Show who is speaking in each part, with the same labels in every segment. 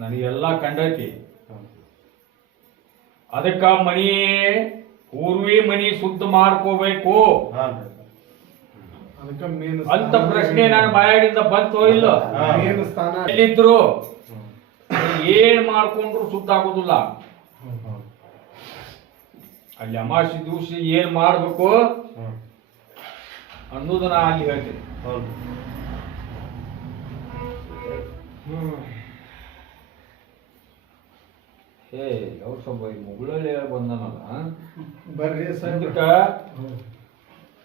Speaker 1: ನನಗೆಲ್ಲ ಕಂಡೈತಿ ಅದಕ್ಕ ಮನಿ ಪೂರ್ವಿ ಮನಿ ಶುದ್ಧ ಮಾಡ್ಕೋಬೇಕು. ಅಂತ ಪ್ರಶ್ನೆ ನನ್ನ ಬಾಯಾಗಿಂದ ಬಂತೋ ಇಲ್ಲ? ಎಲ್ಲಿದ್ರು? ಏನ್ ಮಾಡ್ಕೊಂಡ್ರು ಶುದ್ಧ ಆಗೋದಿಲ್ಲ. ಅಲ್ಲಿ ಅಮಾಸಿ ದಿವಸ ಏನ್ ಮಾಡ್ಬೇಕು? ಅನ್ನೋದನ್ನ ಅಲ್ಲಿ ಹೇಳ್ತೀನಿ. ಏ ಯಾವ ಈ ಮುಗುಳಲ್ಲಿ ಬಂದನಲ್ಲ
Speaker 2: ಬರ್ರಿ
Speaker 1: ಅದಕ್ಕ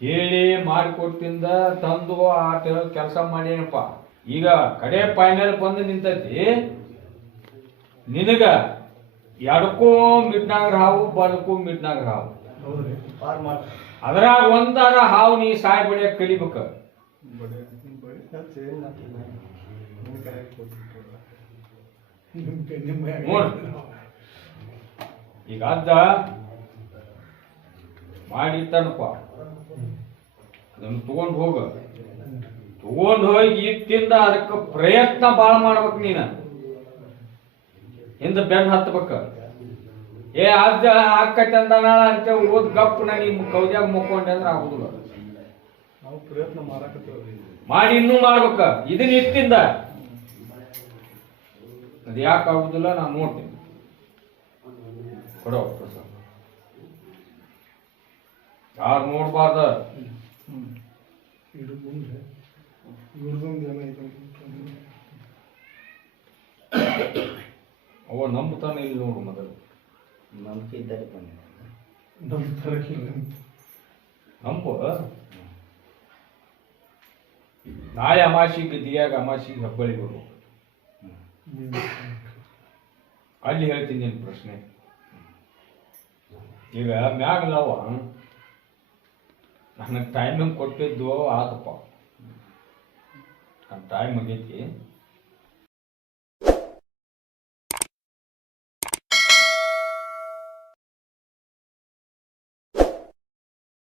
Speaker 1: ಹೇಳಿ ಮಾಡಿಕೊಟ್ಟಿಂದ ತಂದು ಆ ಕೆಲಸ ಮಾಡೇನಪ್ಪ ಈಗ ಕಡೆ ಫೈನಲ್ ಬಂದು ನಿಂತೈತಿ. ನಿನಗ ಎಡಕ್ಕೂ ಮಿಡ್ನಾಗ ಹಾವು ಬಲಕ್ಕೂ ಮಿಡ್ನಾಗ ಹಾವು. ಅದ್ರಾಗ ಒಂದಾರ ಹಾವು ನೀ ಸಾಯ್ ಬೆಳೆಯ ಕಲಿಬೇಕ.
Speaker 2: ಬಡಿ
Speaker 1: ಈಗ ಅದ್ದ ಮಾಡಿಟ್ಟನಪ್ಪ. ಅದನ್ನು ತಗೊಂಡು ಹೋಗ. ತಗೊಂಡು ಹೋಗಿ ಇತ್ತಿಂದ ಅದಕ್ಕೆ ಪ್ರಯತ್ನ ಬಾಳ ಮಾಡ್ಬೇಕು ನೀನ. ಹಿಂದೆ ಬೆನ್ ಹತ್ತಬೇಕ ಏ ಅಜ್ಜ ಆಕೈತೆ ಅಂದನ ಅಂತ ಓದ್ ಗಪ್ ನಿಮ್ ಕೌದ್ಯಾಗ ಮುಕ್ಕೊಂಡೆ ಅಂದ್ರೆ ಆಗುದಿಲ್ಲ.
Speaker 2: ನಾವು ಪ್ರಯತ್ನ
Speaker 1: ಮಾಡಿ ಇನ್ನೂ ಮಾಡ್ಬೇಕ. ಇದನ್ನ ಇತ್ತಿಂದ ಅದು ಯಾಕೆ ಆಗುದಿಲ್ಲ ನಾನು ನೋಡ್ತೀನಿ. ಕೊಡೋ ಪ್ರಸಾದ್ ಯಾರು ನೋಡಬಾರ್ದ? ಅವ ನಂಬುತ್ತಾನೆ ಇಲ್ಲಿ ನೋಡು ಮೊದಲು.
Speaker 3: ನಂಬಿಕೆ ಇದ್ದರೆ ಬನ್ನಿ
Speaker 1: ನಂಬು ನಾಳೆ ಅಮಾಸಿಗೆ ದಿಯಾಗ ಅಮಾಸಿಗೆ ಹಬ್ಬಳಿ ಬರ್ಬೇಕು ಅಲ್ಲಿ ಹೇಳ್ತೀನಿ ಪ್ರಶ್ನೆ. ಈಗ ಮ್ಯಾಗಲವ ನನಗೆ ಟೈಮಿಂಗ್ ಕೊಟ್ಟಿದ್ದು ಆತಪ್ಪ. ನನ್ನ ಟೈಮ್ ಆಗೈತಿ